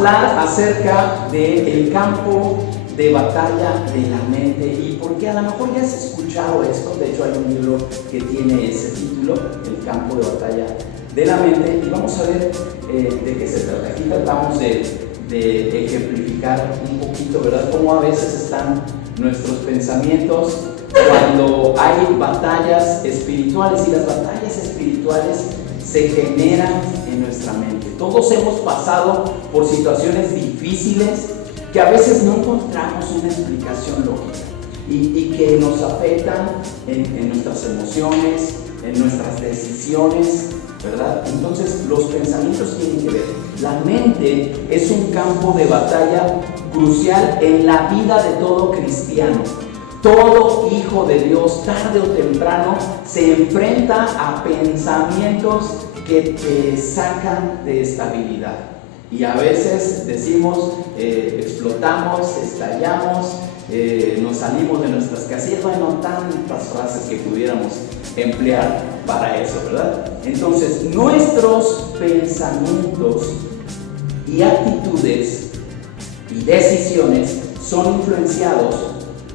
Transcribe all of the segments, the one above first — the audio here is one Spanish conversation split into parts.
hablar acerca del campo de batalla de la mente, y porque a lo mejor ya has escuchado esto. De hecho hay un libro que tiene ese título, El campo de batalla de la mente, y vamos a ver de qué se trata. Aquí tratamos de ejemplificar un poquito, ¿verdad?, cómo a veces están nuestros pensamientos cuando hay batallas espirituales, y las batallas espirituales se generan en nuestra mente. Todos hemos pasado por situaciones difíciles que a veces no encontramos una explicación lógica y que nos afectan en nuestras emociones, en nuestras decisiones, ¿verdad? Entonces los pensamientos tienen que ver. La mente es un campo de batalla crucial en la vida de todo cristiano. Todo hijo de Dios, tarde o temprano, se enfrenta a pensamientos que te sacan de estabilidad. Y a veces decimos, explotamos, estallamos, nos salimos de nuestras casillas. Bueno, tantas frases que pudiéramos emplear para eso, ¿verdad? Entonces, nuestros pensamientos y actitudes y decisiones son influenciados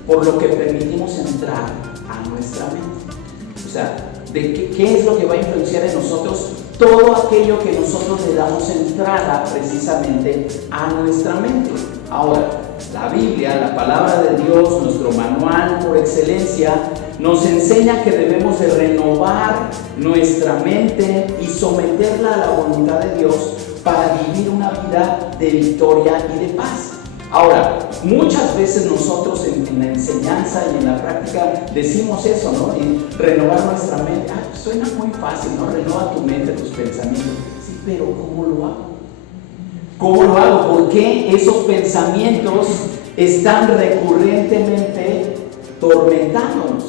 por lo que permitimos entrar a nuestra mente. O sea, ¿qué es lo que va a influenciar en nosotros? Todo aquello que nosotros le damos entrada precisamente a nuestra mente. Ahora, la Biblia, la palabra de Dios, nuestro manual por excelencia, nos enseña que debemos de renovar nuestra mente y someterla a la voluntad de Dios para vivir una vida de victoria y de paz. Ahora, muchas veces nosotros en la enseñanza y en la práctica decimos eso, ¿no? Y renovar nuestra mente. Suena muy fácil, ¿no? Renova tu mente, tus pensamientos. Sí, pero ¿cómo lo hago? ¿Cómo lo hago? ¿Por qué esos pensamientos están recurrentemente tormentándonos?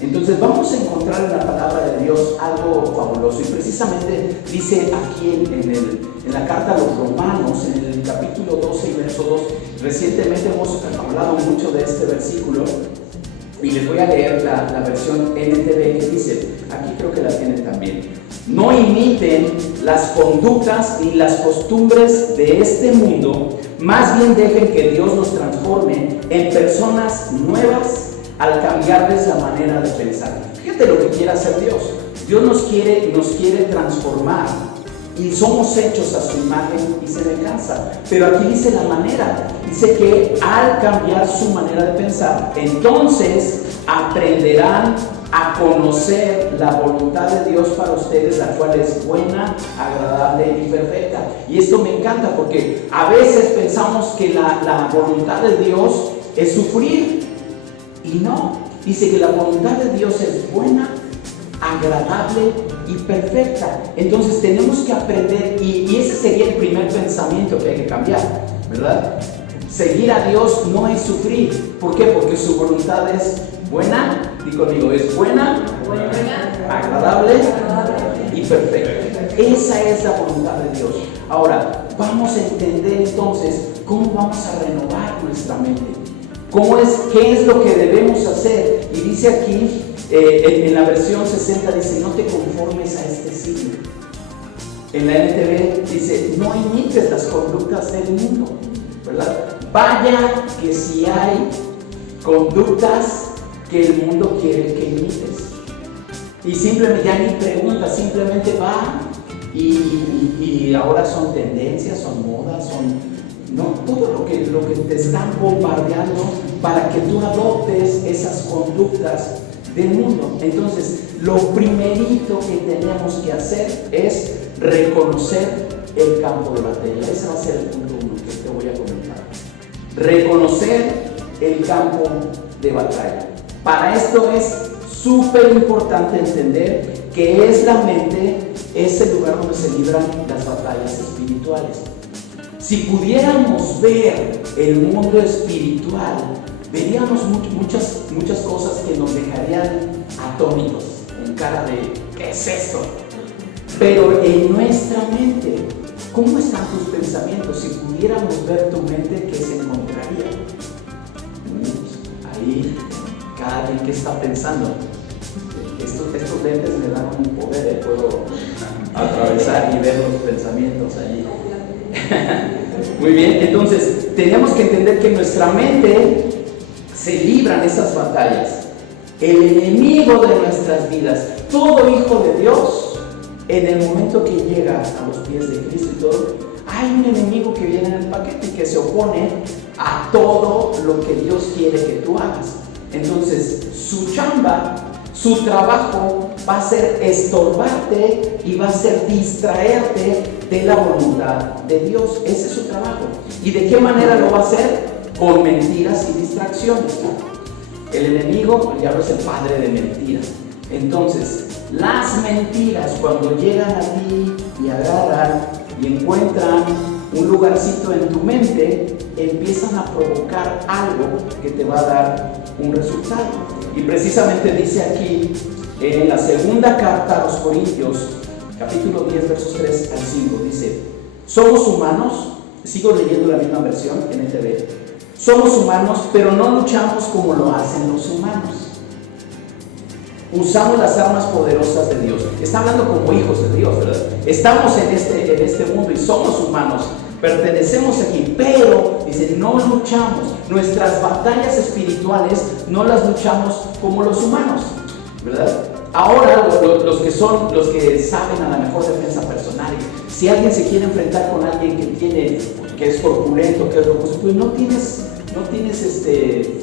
Entonces vamos a encontrar en la palabra de Dios algo fabuloso, y precisamente dice aquí en la carta a los Romanos, en el capítulo 12 y verso 2. Recientemente hemos hablado mucho de este versículo, y les voy a leer la versión NTV, que dice, aquí creo que la tienen también: no imiten las conductas y las costumbres de este mundo, más bien dejen que Dios los transforme en personas nuevas al cambiarles la manera de pensar. Fíjate lo que quiere hacer Dios. Dios nos quiere transformar, y somos hechos a su imagen y semejanza. Pero aquí dice la manera. Dice que al cambiar su manera de pensar, entonces aprenderán a conocer la voluntad de Dios para ustedes, la cual es buena, agradable y perfecta. Y esto me encanta, porque a veces pensamos que la voluntad de Dios es sufrir. Y no, dice que la voluntad de Dios es buena, agradable y perfecta. Entonces tenemos que aprender, y ese sería el primer pensamiento que hay que cambiar, ¿verdad? Seguir a Dios no es sufrir. ¿Por qué? Porque su voluntad es buena, di conmigo, es buena, agradable y perfecta. Esa es la voluntad de Dios. Ahora, vamos a entender entonces cómo vamos a renovar nuestra mente. ¿Qué es lo que debemos hacer? Y dice aquí, en la versión 60 dice, no te conformes a este siglo. En la NTV dice, no imites las conductas del mundo, ¿verdad? Vaya que si hay conductas que el mundo quiere que imites. Y simplemente, ya ni preguntas, simplemente va y ahora son tendencias, son modas, no, todo lo que te están bombardeando para que tú adoptes esas conductas del mundo. Entonces, lo primerito que tenemos que hacer es reconocer el campo de batalla. Ese va a ser el punto 1 que te voy a comentar. Reconocer el campo de batalla. Para esto es súper importante entender que es la mente, es el lugar donde se libran las batallas espirituales. Si pudiéramos ver el mundo espiritual, veríamos muchas cosas que nos dejarían atónitos, en cara de ¿qué es esto? Pero en nuestra mente, ¿cómo están tus pensamientos? Si pudiéramos ver tu mente, ¿qué se encontraría? Ahí, cada quien que está pensando. Estos lentes me dan un poder, puedo atravesar y ver los pensamientos allí. Muy bien, entonces tenemos que entender que nuestra mente se libran esas batallas. El enemigo de nuestras vidas, todo hijo de Dios, en el momento que llega a los pies de Cristo y todo, hay un enemigo que viene en el paquete y que se opone a todo lo que Dios quiere que tú hagas. Entonces, su chamba, su trabajo va a ser estorbarte y va a ser distraerte de la voluntad de Dios. Ese es su trabajo. ¿Y de qué manera lo va a hacer? Con mentiras y distracciones. El enemigo, el diablo, es el padre de mentiras. Entonces, las mentiras, cuando llegan a ti y agarran y encuentran un lugarcito en tu mente, empiezan a provocar algo que te va a dar un resultado. Y precisamente dice aquí en la segunda carta a los Corintios, capítulo 10, versos 3 al 5, dice: somos humanos, sigo leyendo la misma versión, NTV, somos humanos, pero no luchamos como lo hacen los humanos. Usamos las armas poderosas de Dios. Está hablando como hijos de Dios, ¿verdad? Estamos en este mundo y somos humanos, pertenecemos aquí, pero dice, no luchamos. Nuestras batallas espirituales no las luchamos como los humanos, ¿verdad? Ahora los que saben a la mejor defensa personal, si alguien se quiere enfrentar con alguien que es corpulento, que es robusto, pues no tienes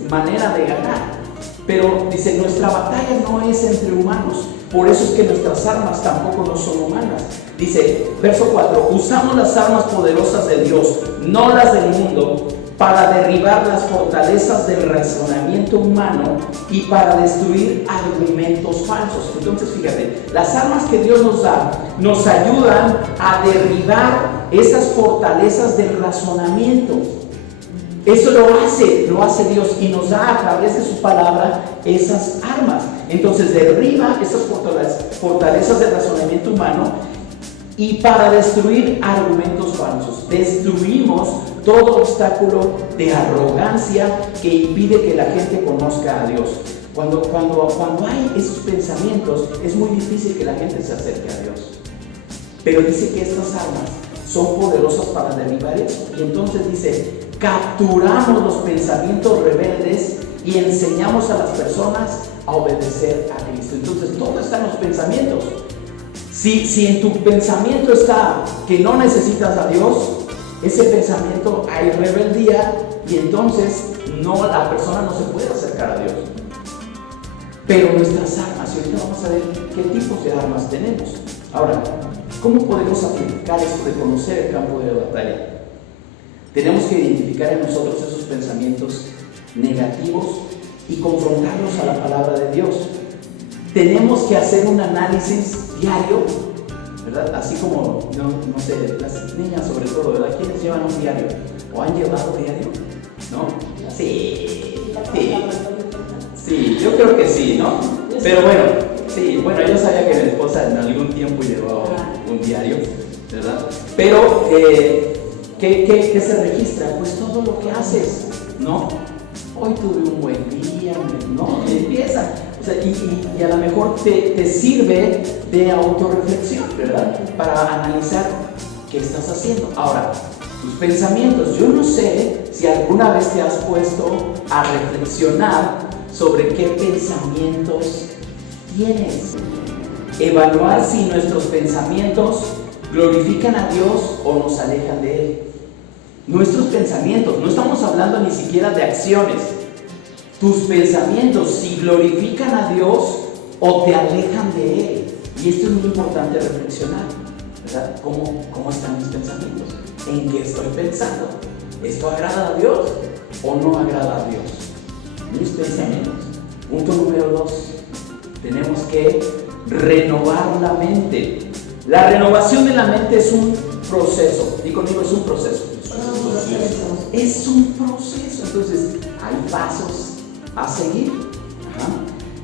manera de ganar. Pero dice, nuestra batalla no es entre humanos, por eso es que nuestras armas tampoco no son humanas. Dice, verso 4, usamos las armas poderosas de Dios, no las del mundo, para derribar las fortalezas del razonamiento humano y para destruir argumentos falsos. Entonces fíjate, las armas que Dios nos da nos ayudan a derribar esas fortalezas del razonamiento. Eso lo hace Dios y nos da a través de su palabra esas armas. Entonces derriba esas fortalezas del razonamiento humano y para destruir argumentos falsos. Destruimos todo obstáculo de arrogancia que impide que la gente conozca a Dios. Cuando hay esos pensamientos, es muy difícil que la gente se acerque a Dios. Pero dice que estas armas son poderosas para derribar eso. Y entonces dice, capturamos los pensamientos rebeldes y enseñamos a las personas a obedecer a Cristo. Entonces todo está en los pensamientos. Si en tu pensamiento está que no necesitas a Dios, ese pensamiento hay rebeldía y entonces la persona no se puede acercar a Dios. Pero nuestras armas, y ahorita vamos a ver qué tipos de armas tenemos. Ahora, ¿cómo podemos aplicar esto de conocer el campo de batalla? Tenemos que identificar en nosotros esos pensamientos negativos y confrontarlos a la palabra de Dios. Tenemos que hacer un análisis diario, ¿verdad? Así como, no sé, las niñas sobre todo, ¿verdad? ¿Quiénes llevan un diario? ¿O han llevado diario? ¿No? Sí, yo creo que sí, ¿no? Pero bueno, yo sabía que mi esposa en algún tiempo llevaba un diario, ¿verdad? Pero, ¿qué se registra? Pues todo lo que haces, ¿no? Hoy tuve un buen día, ¿no? Empieza. O sea, y a lo mejor te sirve de autorreflexión, ¿verdad? Para analizar qué estás haciendo. Ahora, tus pensamientos. Yo no sé si alguna vez te has puesto a reflexionar sobre qué pensamientos tienes. Evaluar si nuestros pensamientos glorifican a Dios o nos alejan de Él. Nuestros pensamientos, no estamos hablando ni siquiera de acciones. Tus pensamientos, si glorifican a Dios o te alejan de Él. Y esto es muy importante reflexionar, ¿verdad? ¿Cómo están mis pensamientos? ¿En qué estoy pensando? ¿Esto agrada a Dios o no agrada a Dios? Mis pensamientos. Punto número 2. Tenemos que renovar la mente. La renovación de la mente es un proceso. Di conmigo, es un proceso. Es un proceso. Entonces, hay pasos a seguir.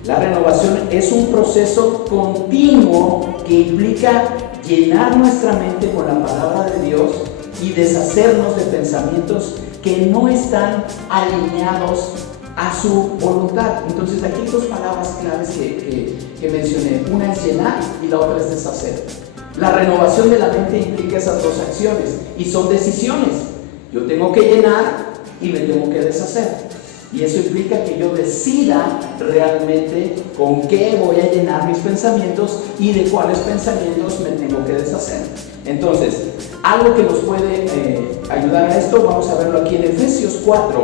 La renovación es un proceso continuo que implica llenar nuestra mente con la palabra de Dios y deshacernos de pensamientos que no están alineados a su voluntad. Entonces aquí hay dos palabras claves que mencioné. Una es llenar y la otra es deshacer. La renovación de la mente implica esas dos acciones y son decisiones. Yo tengo que llenar y me tengo que deshacer. Y eso implica que yo decida realmente con qué voy a llenar mis pensamientos y de cuáles pensamientos me tengo que deshacer. Entonces, algo que nos puede ayudar a esto, vamos a verlo aquí en Efesios 4,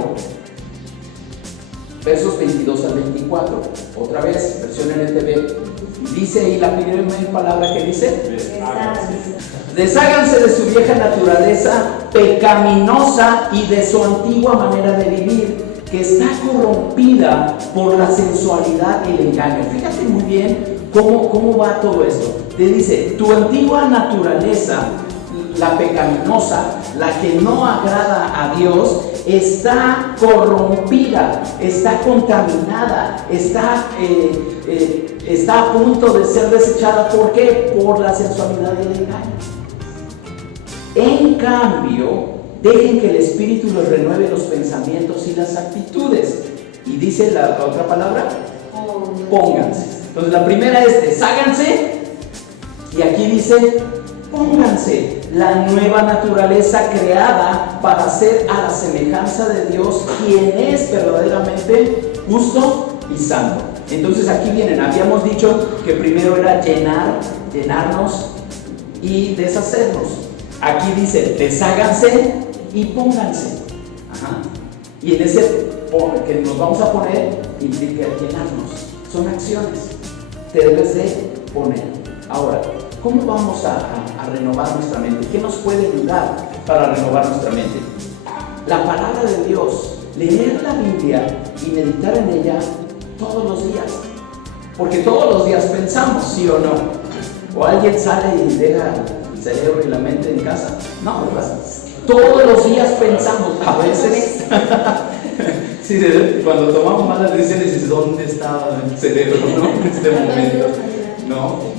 versos 22 al 24. Otra vez, versión NTV. Dice ahí la primera palabra que dice: desháganse de su vieja naturaleza pecaminosa y de su antigua manera de vivir, que está corrompida por la sensualidad y el engaño. Fíjate muy bien cómo va todo esto. Te dice, tu antigua naturaleza, la pecaminosa, la que no agrada a Dios, está corrompida, está contaminada, está a punto de ser desechada. ¿Por qué? Por la sensualidad y el engaño. En cambio, dejen que el Espíritu les renueve los pensamientos y las actitudes. Y dice la otra palabra, pónganse. Entonces la primera es desháganse, y aquí dice pónganse la nueva naturaleza creada para ser a la semejanza de Dios, quien es verdaderamente justo y santo. Entonces aquí vienen, habíamos dicho que primero era llenarnos y deshacernos. Aquí dice desháganse y pónganse. Ajá. Y en ese que nos vamos a poner implica llenarnos. Son acciones. Te debes de poner. Ahora, ¿cómo vamos a renovar nuestra mente? ¿Qué nos puede ayudar para renovar nuestra mente? La palabra de Dios, leer la Biblia y meditar en ella todos los días. Porque todos los días pensamos, ¿sí o no? O alguien sale y deja el cerebro y la mente en casa. No, ¿verdad? Todos los días pensamos, a veces, sí, cuando tomamos malas decisiones, dices, ¿dónde estaba el cerebro, no? En este momento, ¿no?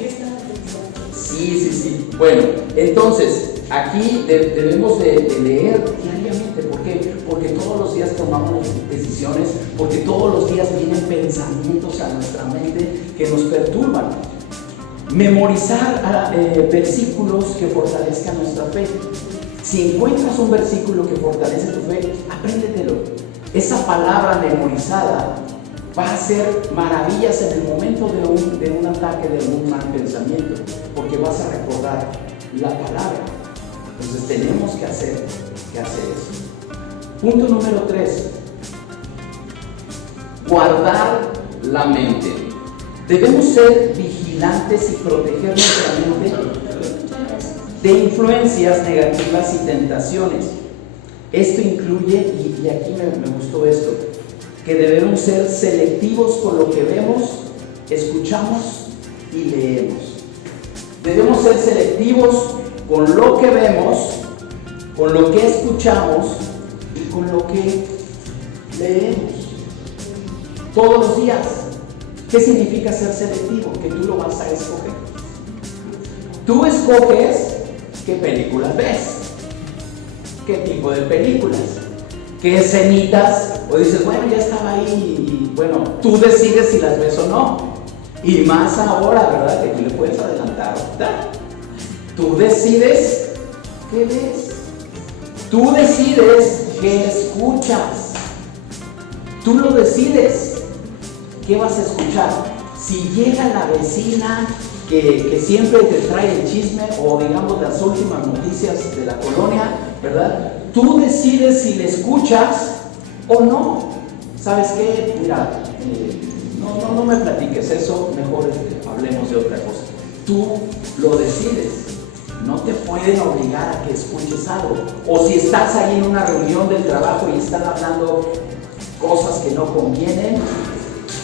Sí. Bueno, entonces, aquí debemos de leer diariamente. ¿Por qué? Porque todos los días tomamos decisiones, porque todos los días vienen pensamientos a nuestra mente que nos perturban. Memorizar versículos que fortalezcan nuestra fe. Si encuentras un versículo que fortalece tu fe, apréndetelo. Esa palabra memorizada va a hacer maravillas en el momento de un ataque, de un mal pensamiento, porque vas a recordar la palabra. Entonces tenemos que hacer eso. Punto número 3. Guardar la mente. Debemos ser vigilantes y proteger nuestra mente de influencias negativas y tentaciones. Esto incluye, y aquí me gustó esto, que debemos ser selectivos con lo que vemos, escuchamos y leemos. Debemos ser selectivos con lo que vemos, con lo que escuchamos y con lo que leemos. Todos los días. ¿Qué significa ser selectivo? Que tú lo vas a escoger. Tú escoges qué películas ves, qué tipo de películas, qué escenitas, o dices, bueno, ya estaba ahí, y bueno, tú decides si las ves o no. Y más ahora, ¿verdad? Que tú le puedes adelantar, ¿verdad? Tú decides qué ves, tú decides qué escuchas, tú lo decides. ¿Qué vas a escuchar? Si llega la vecina que siempre te trae el chisme, o digamos las últimas noticias de la colonia, ¿verdad? Tú decides si le escuchas o no. ¿Sabes qué? Mira, no me platiques eso, mejor hablemos de otra cosa. Tú lo decides. No te pueden obligar a que escuches algo. O si estás ahí en una reunión del trabajo y están hablando cosas que no convienen,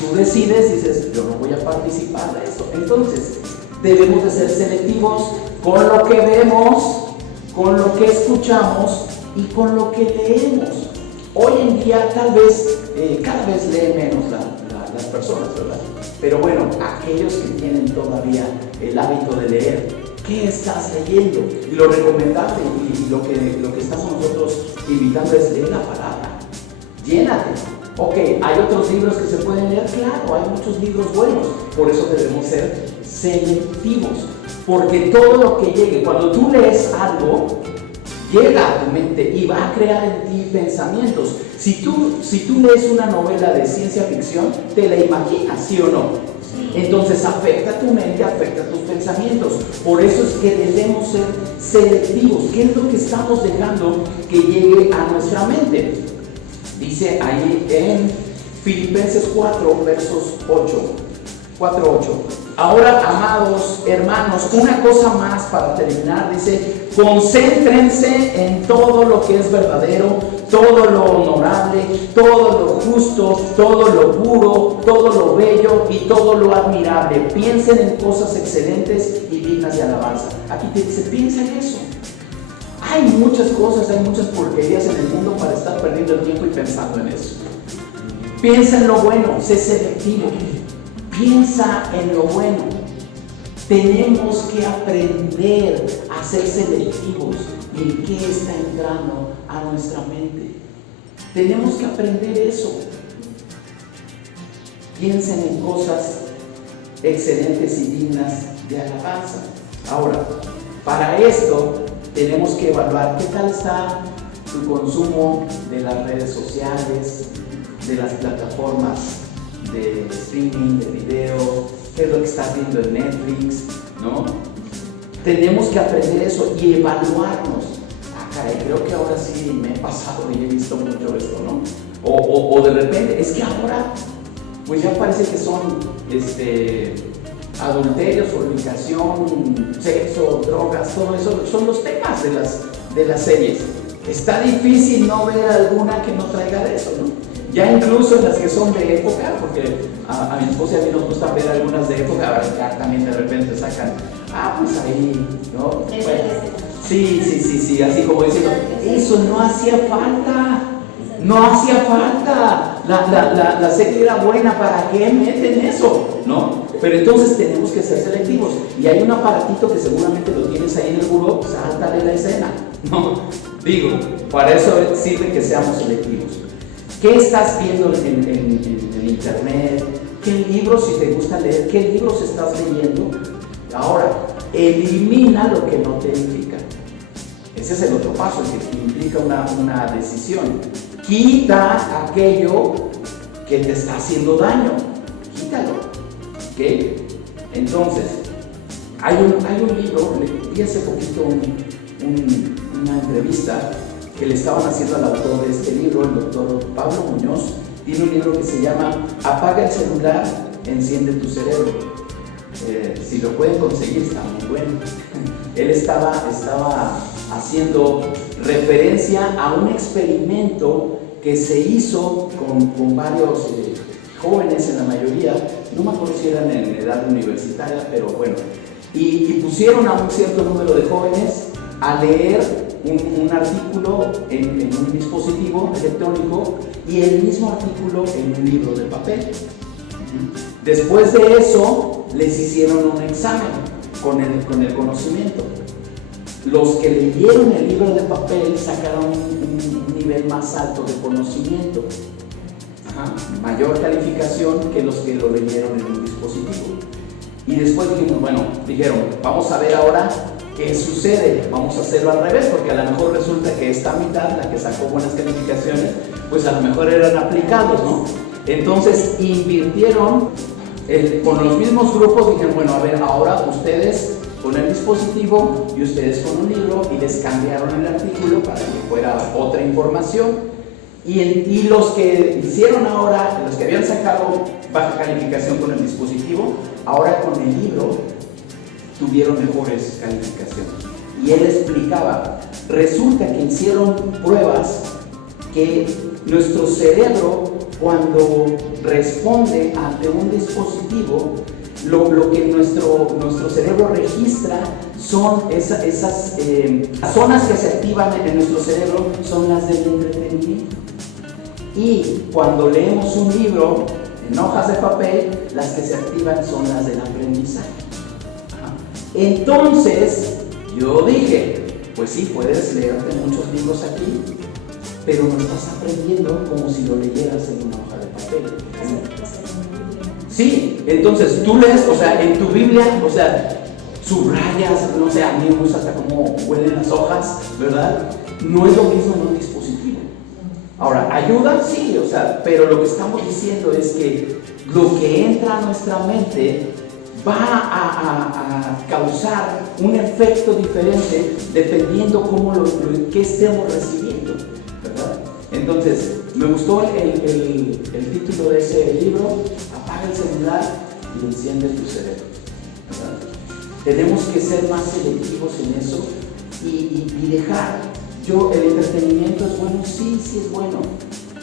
tú decides, dices, yo no voy a participar de eso. Entonces, debemos de ser selectivos con lo que vemos, con lo que escuchamos y con lo que leemos. Hoy en día, tal vez, cada vez leen menos las personas, ¿verdad? Pero bueno, aquellos que tienen todavía el hábito de leer, ¿qué estás leyendo? Y lo recomendable y lo que estamos nosotros invitando es leer la palabra. Llénate. Ok, ¿hay otros libros que se pueden leer? Claro, hay muchos libros buenos. Por eso debemos ser selectivos. Porque todo lo que llegue, cuando tú lees algo, llega a tu mente y va a crear en ti pensamientos. Si tú lees una novela de ciencia ficción, te la imaginas, ¿sí o no? Entonces afecta tu mente, afecta tus pensamientos. Por eso es que debemos ser selectivos. ¿Qué es lo que estamos dejando que llegue a nuestra mente? Dice ahí en Filipenses 4, versos 4:8. Ahora, amados hermanos, una cosa más para terminar, dice: concéntrense en todo lo que es verdadero, todo lo honorable, todo lo justo, todo lo puro, todo lo bello y todo lo admirable. Piensen en cosas excelentes y dignas de alabanza. Aquí te dice, piensa en eso. Hay muchas cosas, hay muchas porquerías en el mundo para estar perdiendo el tiempo y pensando en eso. Piensa en lo bueno, sé selectivo. Piensa en lo bueno. Tenemos que aprender a ser selectivos en qué está entrando a nuestra mente. Tenemos que aprender eso. Piensen en cosas excelentes y dignas de alabanza. Ahora, para esto tenemos que evaluar qué tal está tu consumo de las redes sociales, de las plataformas de streaming, de video, qué es lo que estás viendo en Netflix, ¿no? Tenemos que aprender eso y evaluarnos. Caray, creo que ahora sí me he pasado y he visto mucho esto, ¿no? O de repente, es que ahora, pues ya parece que son adulterio, fornicación, sexo, drogas, todo eso, son los temas de las series. Está difícil no ver alguna que no traiga de eso, ¿no? Ya incluso en las que son de época, porque a mi esposa y a mí nos gusta ver algunas de época, ahora ya también de repente sacan, pues ahí, ¿no? Bueno, sí, así como diciendo, eso no hacía falta, la serie era buena, ¿para qué meten eso? ¿No? Pero entonces tenemos que ser selectivos, y hay un aparatito que seguramente lo tienes ahí en el buró, sáltale la escena, ¿no? Digo, para eso sirve que seamos selectivos. ¿Qué estás viendo en internet? ¿Qué libros, si te gusta leer, qué libros estás leyendo? Ahora, elimina lo que no te edifica. Ese es el otro paso, que implica una decisión. Quita aquello que te está haciendo daño. Quítalo. ¿Ok? Entonces, hay un libro, leí hace poquito una entrevista que le estaban haciendo al autor de este libro, el doctor Pablo Muñoz. Tiene un libro que se llama Apaga el celular, enciende tu cerebro. Si lo pueden conseguir, está muy bueno. Él estaba haciendo referencia a un experimento que se hizo con varios jóvenes, en la mayoría, no me acuerdo si eran en edad universitaria, pero bueno, y pusieron a un cierto número de jóvenes a leer un artículo en un dispositivo electrónico y el mismo artículo en un libro de papel. Después de eso, les hicieron un examen con el conocimiento. Los que leyeron el libro de papel sacaron un nivel más alto de conocimiento, mayor calificación que los que lo leyeron en un dispositivo. Y después dijeron, vamos a ver ahora qué sucede, vamos a hacerlo al revés, porque a lo mejor resulta que esta mitad, la que sacó buenas calificaciones, pues a lo mejor eran aplicados, ¿no? Entonces invirtieron con los mismos grupos, dijeron, a ver, ahora ustedes con el dispositivo y ustedes con un libro, y les cambiaron el artículo para que fuera otra información. Y los que hicieron ahora, los que habían sacado baja calificación con el dispositivo, ahora con el libro tuvieron mejores calificaciones. Y él explicaba, resulta que hicieron pruebas que nuestro cerebro, cuando responde ante un dispositivo, lo que nuestro cerebro registra son esas zonas que se activan en nuestro cerebro, son las del entretenimiento. Y cuando leemos un libro en hojas de papel, las que se activan son las del aprendizaje. Entonces, yo dije, pues sí, puedes leerte muchos libros aquí, pero no estás aprendiendo como si lo leyeras en una hoja de papel. Sí, entonces tú lees, en tu Biblia, subrayas, no sé, a mí me gusta hasta cómo huelen las hojas, ¿verdad? No es lo mismo en un dispositivo. Ahora, ¿ayuda? Sí, o sea, pero lo que estamos diciendo es que lo que entra a nuestra mente va a causar un efecto diferente dependiendo qué estemos recibiendo, ¿verdad? Entonces, me gustó el título de ese libro: Apaga el celular y enciende tu cerebro, ¿verdad? Tenemos que ser más selectivos en eso y dejar. El entretenimiento es bueno, sí es bueno.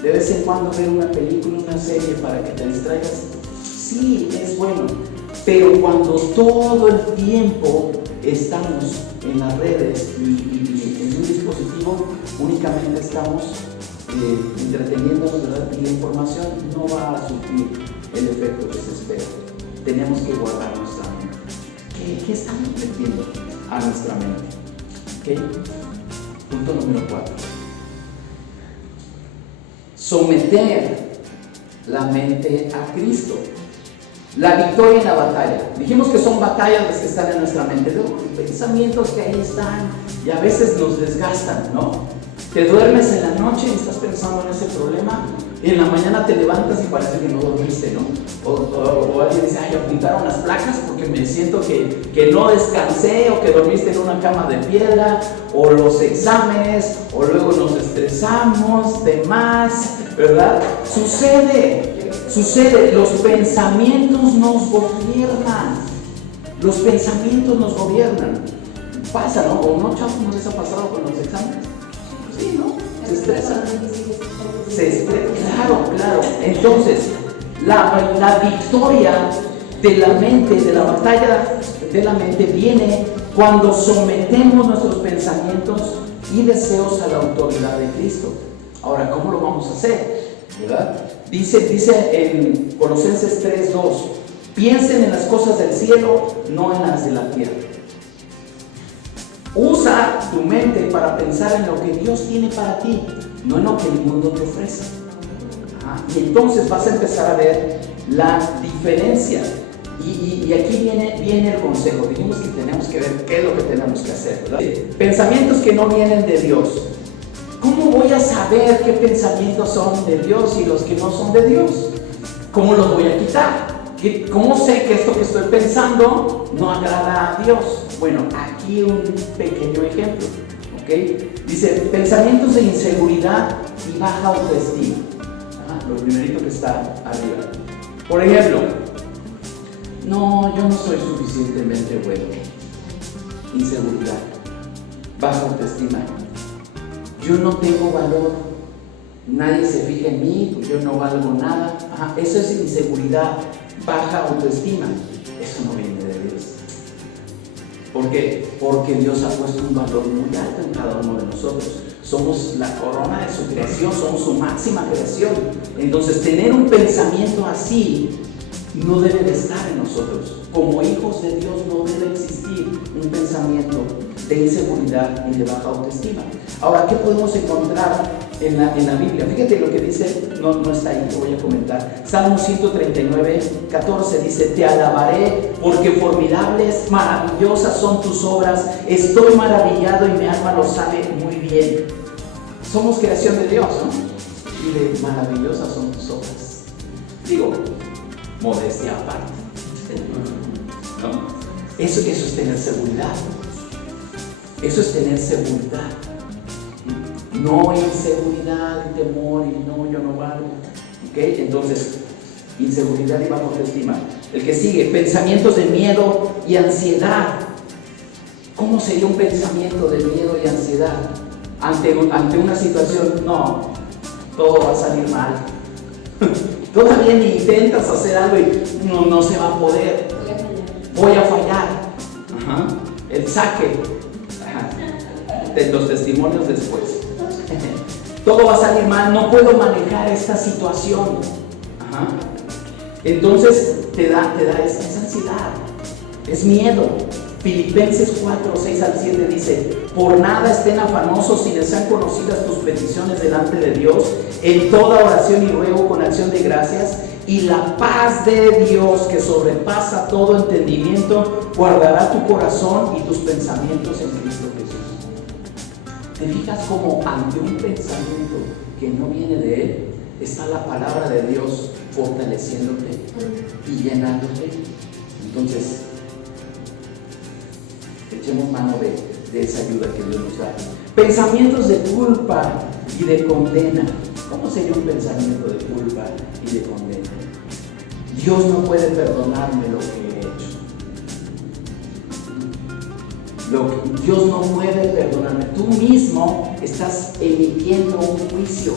De vez en cuando ver una película, una serie para que te distraigas, sí es bueno. Pero cuando todo el tiempo estamos en las redes y en un dispositivo, únicamente estamos entreteniéndonos, ¿verdad? Y la información no va a surtir el efecto que se espera. Tenemos que guardar nuestra mente. ¿Qué estamos metiendo a nuestra mente? ¿Okay? Punto número 4. Someter la mente a Cristo. La victoria en la batalla. Dijimos que son batallas las que están en nuestra mente. Luego, pensamientos que ahí están y a veces nos desgastan, ¿no? Te duermes en la noche y estás pensando en ese problema y en la mañana te levantas y parece que no dormiste, ¿no? O alguien dice, ay, apuntaron las placas porque me siento que no descansé, o que dormiste en una cama de piedra, o los exámenes, o luego nos estresamos de más, ¿verdad? Sucede, los pensamientos nos gobiernan. Los pensamientos nos gobiernan. Pasa, ¿no? ¿O no, chavos? ¿No les ha pasado con los exámenes? Sí, ¿no? Se estresan. Claro. Entonces, la victoria de la mente, de la batalla de la mente, viene cuando sometemos nuestros pensamientos y deseos a la autoridad de Cristo. Ahora, ¿cómo lo vamos a hacer? ¿Verdad? Dice en Colosenses 3:2, piensen en las cosas del cielo, no en las de la tierra. Usa tu mente para pensar en lo que Dios tiene para ti, no en lo que el mundo te ofrece. Y entonces vas a empezar a ver la diferencia. Y aquí viene el consejo. Dijimos que tenemos que ver qué es lo que tenemos que hacer, ¿verdad? Pensamientos que no vienen de Dios. ¿Cómo voy a saber qué pensamientos son de Dios y los que no son de Dios? ¿Cómo los voy a quitar? ¿Cómo sé que esto que estoy pensando no agrada a Dios? Bueno, aquí un pequeño ejemplo, ¿ok? Dice, pensamientos de inseguridad y baja autoestima. Lo primerito que está arriba. Por ejemplo, no, yo no soy suficientemente bueno. Inseguridad, baja autoestima. Yo no tengo valor. Nadie se fija en mí, pues yo no valgo nada. Eso es inseguridad, baja autoestima. Eso no viene de Dios. ¿Por qué? Porque Dios ha puesto un valor muy alto en cada uno de nosotros. Somos la corona de su creación, somos su máxima creación. Entonces, tener un pensamiento así no debe de estar en nosotros. Como hijos de Dios no debe existir un pensamiento de inseguridad y de baja autoestima. Ahora, ¿qué podemos encontrar en la Biblia? Fíjate lo que dice, no está ahí, lo voy a comentar. Salmo 139:14 dice, te alabaré porque formidables, maravillosas son tus obras. Estoy maravillado y mi alma lo sabe muy bien. Somos creación de Dios, ¿no? Y de maravillosas son tus obras. Digo, modestia aparte, ¿no? Eso es tener seguridad. Eso es tener seguridad. No inseguridad y temor y no, yo no valgo. ¿Ok? Entonces, inseguridad y baja autoestima. El que sigue, pensamientos de miedo y ansiedad. ¿Cómo sería un pensamiento de miedo y ansiedad? Ante una situación, no, todo va a salir mal. Todavía ni intentas hacer algo y no se va a poder. Voy a fallar. El saque. De los testimonios después. Todo va a salir mal, no puedo manejar esta situación. Entonces te da esa ansiedad, es miedo. Filipenses 4, 6 al 7 dice: por nada estén afanosos si les sean conocidas tus peticiones delante de Dios, en toda oración y ruego con acción de gracias, y la paz de Dios, que sobrepasa todo entendimiento, guardará tu corazón y tus pensamientos en Cristo Jesús. ¿Te fijas cómo ante un pensamiento que no viene de Él, está la palabra de Dios fortaleciéndote y llenándote? Entonces, echemos mano de esa ayuda que Dios nos da. Pensamientos de culpa y de condena. ¿Cómo sería un pensamiento de culpa y de condena? Dios no puede perdonarme lo que he hecho. Dios no puede perdonarme. Tú mismo estás emitiendo un juicio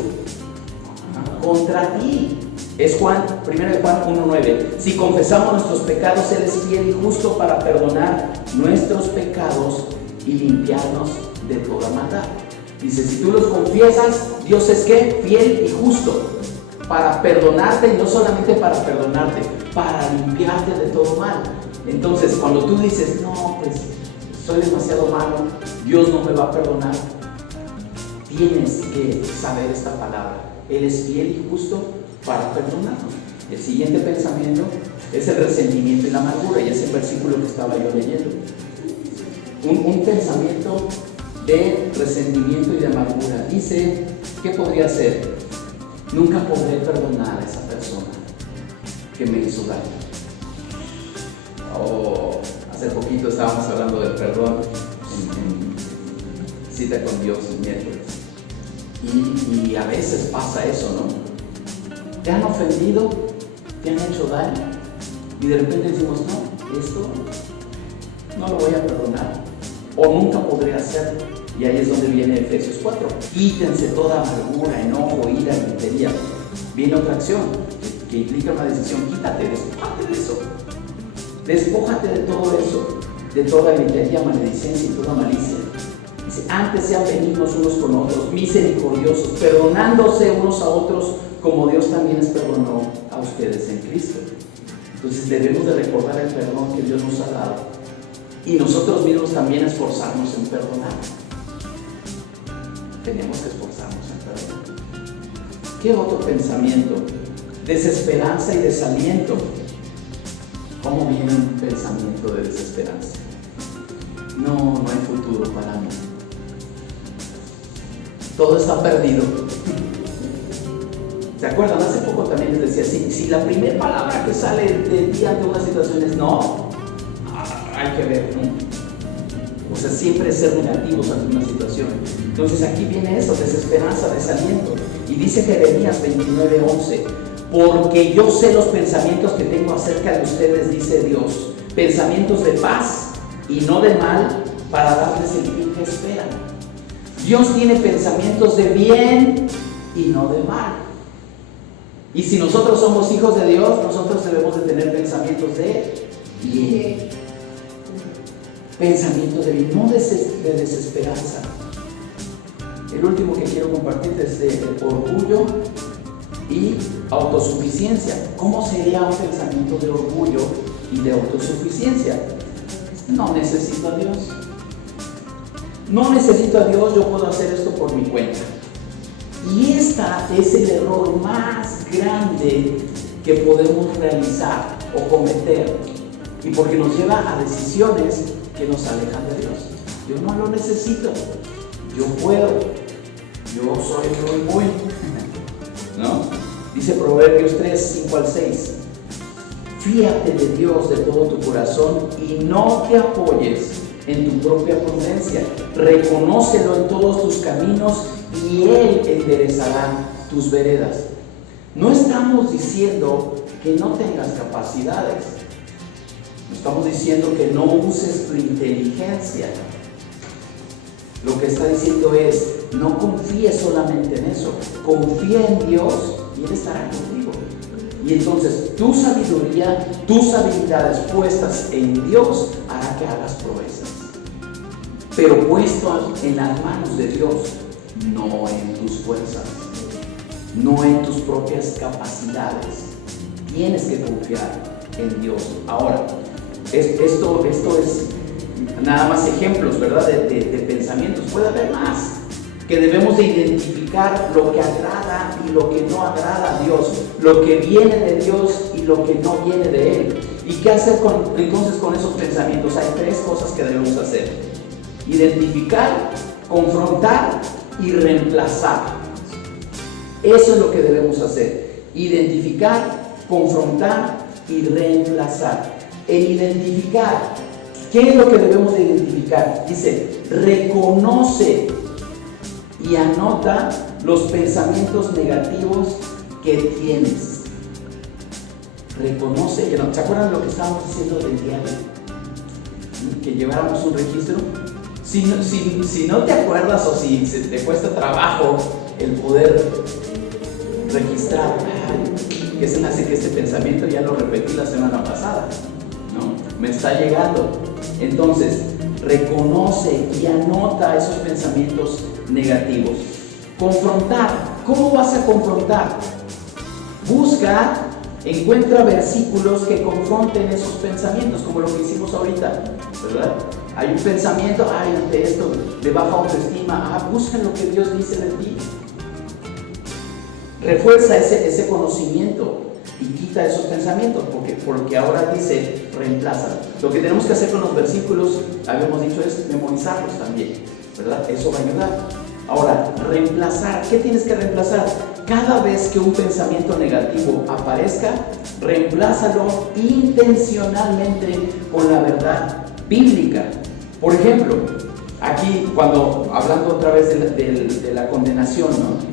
contra ti. Es 1 Juan 1:9. Si confesamos nuestros pecados, Él es fiel y justo para perdonar nuestros pecados y limpiarnos de toda maldad. Dice, si tú los confiesas, Dios es ¿qué? Fiel y justo para perdonarte, y no solamente para perdonarte, para limpiarte de todo mal. Entonces, cuando tú dices, no, pues soy demasiado malo, Dios no me va a perdonar, tienes que saber esta palabra. Él es fiel y justo para perdonarnos. El siguiente pensamiento es el resentimiento y la amargura, y es el versículo que estaba yo leyendo. Un pensamiento de resentimiento y de amargura. Dice, ¿qué podría ser? Nunca podré perdonar a esa persona que me hizo daño. Hace poquito estábamos hablando del perdón en cita con Dios el miércoles. Y a veces pasa eso, ¿no? Te han ofendido, te han hecho daño, y de repente decimos, no, esto no lo voy a perdonar, o nunca podré hacerlo. Y ahí es donde viene Efesios 4. Quítense toda amargura, enojo, ira, gritería. Viene otra acción que implica una decisión. Quítate, despójate de eso. Despójate de todo eso, de toda gritería, maledicencia y toda malicia. Dice, antes sean benignos unos con otros, misericordiosos, perdonándose unos a otros, como Dios también les perdonó a ustedes en Cristo. Entonces debemos de recordar el perdón que Dios nos ha dado, y nosotros mismos también esforzarnos en perdonar. Tenemos que esforzarnos en perdonar. ¿Qué otro pensamiento? Desesperanza y desaliento. ¿Cómo viene un pensamiento de desesperanza? No hay futuro para mí. Todo está perdido. ¿Se acuerdan? Hace poco también les decía, si la primera palabra que sale de ti ante una situación es no, hay que ver, ¿no? O sea, siempre ser negativos ante una situación. Entonces aquí viene eso, desesperanza, desaliento. Y dice Jeremías 29:11, porque yo sé los pensamientos que tengo acerca de ustedes, dice Dios, pensamientos de paz y no de mal, para darles el fin que esperan. Dios tiene pensamientos de bien y no de mal. Y si nosotros somos hijos de Dios, nosotros debemos de tener pensamientos de bien. Pensamientos de bien, no de desesperanza. El último que quiero compartir es de orgullo y autosuficiencia. ¿Cómo sería un pensamiento de orgullo y de autosuficiencia? No necesito a Dios. No necesito a Dios, yo puedo hacer esto por mi cuenta. Y este es el error más grande que podemos realizar o cometer, y porque nos lleva a decisiones que nos alejan de Dios. Yo no lo necesito, yo puedo, yo soy muy, ¿no? Dice Proverbios 3, 5 al 6. Fíate de Dios de todo tu corazón y no te apoyes en tu propia prudencia. Reconócelo en todos tus caminos y Él enderezará tus veredas. No estamos diciendo que no tengas capacidades. No estamos diciendo que no uses tu inteligencia. Lo que está diciendo es, no confíes solamente en eso. Confía en Dios y Él estará contigo. Y entonces tu sabiduría, tus habilidades puestas en Dios hará que hagas proezas. Pero puesto en las manos de Dios, no en tus fuerzas, no en tus propias capacidades. Tienes que confiar en Dios. Ahora, esto es nada más ejemplos, ¿verdad? De pensamientos. Puede haber más. Que debemos de identificar lo que agrada y lo que no agrada a Dios, lo que viene de Dios y lo que no viene de Él. ¿Y qué hacer entonces con esos pensamientos? Hay tres cosas que debemos hacer: identificar, confrontar y reemplazar. Eso es lo que debemos hacer: identificar, confrontar y reemplazar. El identificar, ¿qué es lo que debemos de identificar? Dice, reconoce y anota los pensamientos negativos que tienes. Reconoce y anota. ¿Se acuerdan lo que estábamos diciendo del diario? Que lleváramos un registro. Si no te acuerdas, o si te cuesta trabajo el poder registrar, que se me hace que este pensamiento ya lo repetí la semana pasada, ¿no? Me está llegando. Entonces, reconoce y anota esos pensamientos negativos. Confrontar. ¿Cómo vas a confrontar? Busca, encuentra versículos que confronten esos pensamientos, como lo que hicimos ahorita, ¿verdad? Hay un pensamiento, ante esto, de baja autoestima. Busca lo que Dios dice de ti. Refuerza ese conocimiento y quita esos pensamientos, porque ahora dice, reemplaza. Lo que tenemos que hacer con los versículos, habíamos dicho, es memorizarlos también, ¿verdad? Eso va a ayudar. Ahora, reemplazar. ¿Qué tienes que reemplazar? Cada vez que un pensamiento negativo aparezca, reemplázalo intencionalmente con la verdad bíblica. Por ejemplo, aquí hablando otra vez de la condenación,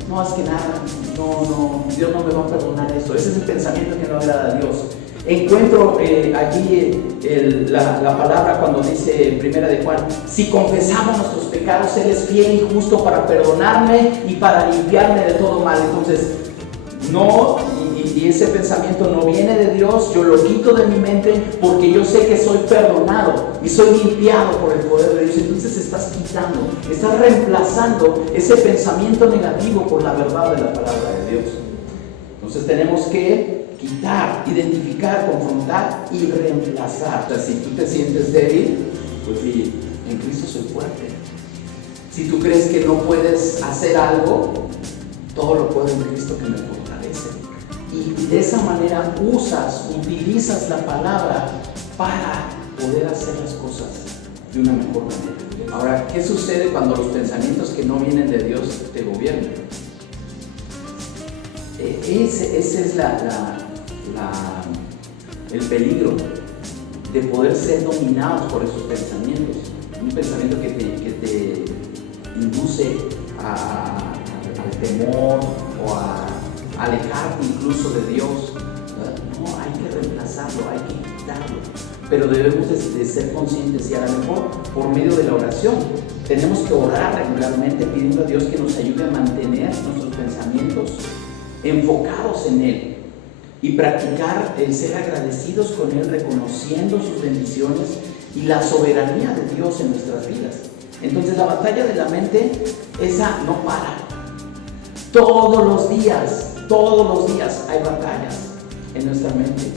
no, es que nada, no, Dios no me va a perdonar esto. Ese es el pensamiento que no agrada a Dios. Encuentro allí la palabra cuando dice Primera de Juan: si confesamos nuestros pecados, Él es fiel y justo para perdonarme y para limpiarme de todo mal. Entonces, no, y ese pensamiento no viene de Dios, yo lo quito de mi mente porque yo sé que soy perdonado y soy limpiado por el poder de Dios. Entonces estás quitando, estás reemplazando ese pensamiento negativo por la verdad de la palabra de Dios. Entonces tenemos que quitar, identificar, confrontar y reemplazar. O sea, si tú te sientes débil, pues sí, en Cristo soy fuerte. Si tú crees que no puedes hacer algo, todo lo puedo en Cristo que me fortalece. Y de esa manera utilizas la palabra para poder hacer las cosas de una mejor manera. Ahora, ¿qué sucede cuando los pensamientos que no vienen de Dios te gobiernan? Ese es el peligro de poder ser dominados por esos pensamientos. Un pensamiento que te induce al temor o a alejarte incluso de Dios, ¿verdad? No, hay que reemplazarlo, hay que quitarlo. Pero debemos de ser conscientes, y a lo mejor por medio de la oración tenemos que orar regularmente pidiendo a Dios que nos ayude a mantener nuestros pensamientos enfocados en Él y practicar el ser agradecidos con Él, reconociendo sus bendiciones y la soberanía de Dios en nuestras vidas. Entonces la batalla de la mente, esa no para. Todos los días hay batallas en nuestra mente,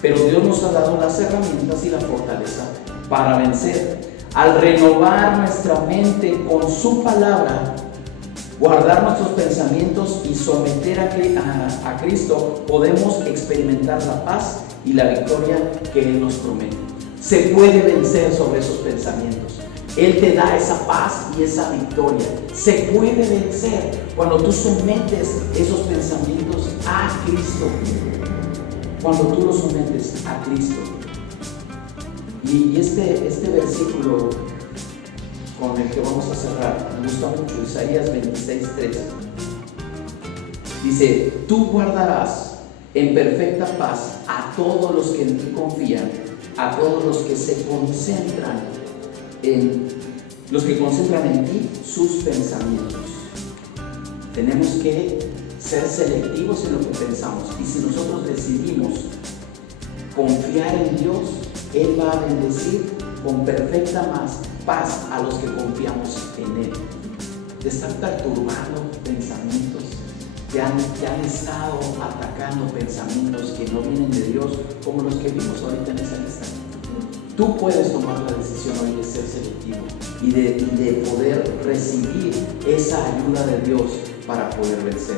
pero Dios nos ha dado las herramientas y la fortaleza para vencer. Al renovar nuestra mente con su palabra, guardar nuestros pensamientos y someter a Cristo, podemos experimentar la paz y la victoria que Él nos promete. Se puede vencer sobre esos pensamientos. Él te da esa paz y esa victoria. Se puede vencer cuando tú sometes esos pensamientos a Cristo. Cuando tú los sometes a Cristo. Y este versículo con el que vamos a cerrar me gusta mucho, Isaías 26:3. Dice: tú guardarás en perfecta paz a todos los que en ti confían, a todos los que concentran en ti sus pensamientos. Tenemos que ser selectivos en lo que pensamos, y si nosotros decidimos confiar en Dios, Él va a bendecir con perfecta paz a los que confiamos en Él. Te están perturbando pensamientos, te han estado atacando pensamientos que no vienen de Dios, como los que vimos ahorita en esa lista. Tú puedes tomar la decisión hoy de ser selectivo y de poder recibir esa ayuda de Dios para poder vencer.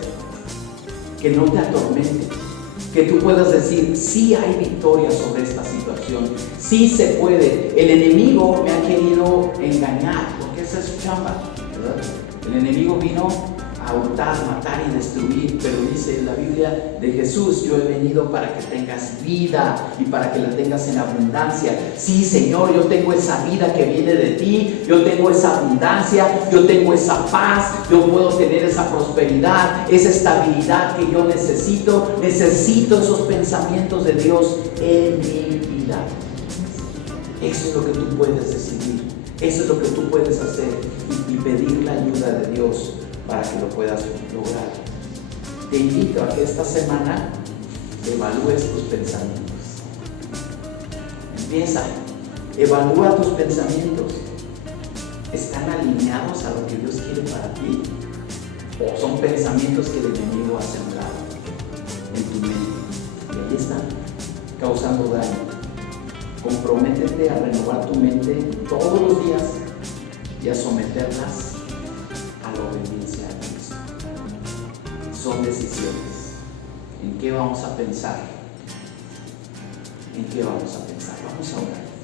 Que no te atormente, que tú puedas decir, sí hay victoria sobre esta situación, sí se puede. El enemigo me ha querido engañar, porque esa es su chamba, ¿verdad? El enemigo vino a hurtar, matar y destruir, pero dice la Biblia de Jesús, yo he venido para que tengas vida y para que la tengas en abundancia. Sí, Señor, yo tengo esa vida que viene de ti, yo tengo esa abundancia, yo tengo esa paz, yo puedo tener esa prosperidad, esa estabilidad que yo necesito esos pensamientos de Dios en mi vida. Eso es lo que tú puedes decidir, eso es lo que tú puedes hacer y pedir la ayuda de Dios para que lo puedas lograr. Te invito a que esta semana evalúes tus pensamientos. Evalúa tus pensamientos. ¿Están alineados a lo que Dios quiere para ti? ¿O son pensamientos que el enemigo ha sembrado en tu mente? Y ahí están, causando daño. Comprométete a renovar tu mente todos los días y a someterlas a la obediencia a Cristo. Son decisiones. ¿En qué vamos a pensar? ¿En qué vamos a pensar? Vamos a orar.